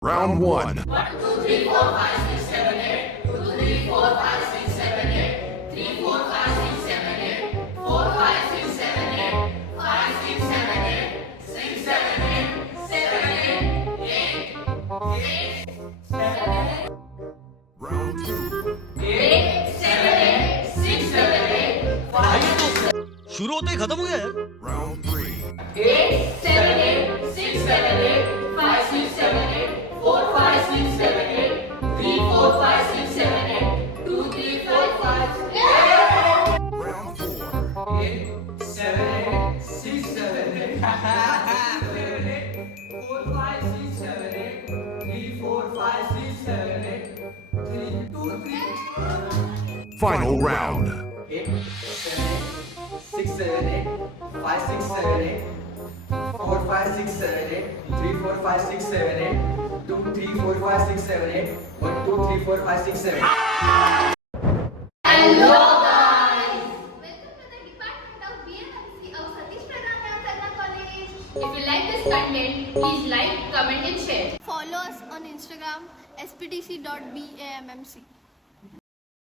Round 1. 1, 2, 3, 4, 5, 6, 7, 8. 2, 3, 4, 5, 6, 7, 8. 3, 4, 5, 6, 7, 8. 4, 5, 6, 7, 8. 5, 6, 7, 8. 6, 7, 8. 7, 8. 8, 7, 8. Round 2. 8, 7, 8. 6, 7, 8. 5, शुरू होते ही खत्म हो गया यार। Round 3. 8, 7, 8. 6, 7, 8. 5, 6, 7, 8. 4, 5, 6, 7, 8. 3, 4, 5, 6, 7, 8. 2, 3, 4, 5, 8. Round 4. 8, 7, 8, 6, 7, 8, 7, 8, 4, 5, 6, 7, 8, 3, 4, 5, 6, 7, 8, 3, 2, 3. Final round. 8, 7, 8, 6, 7, 8, 5, 6, 7, 8, 4, 5, 6, 7, 8, 3, 4, 5, 6, 7, 8, 2, 3, 4, 5, 6, 7, 8, 1, 2, 3, 4, 5, 6, 7. Hello guys! Welcome to the Department of BMMC of Satish Pradhan Dnyanasadhana College. If you like this content, please like, comment and share. Follow us on Instagram sptc.bammc.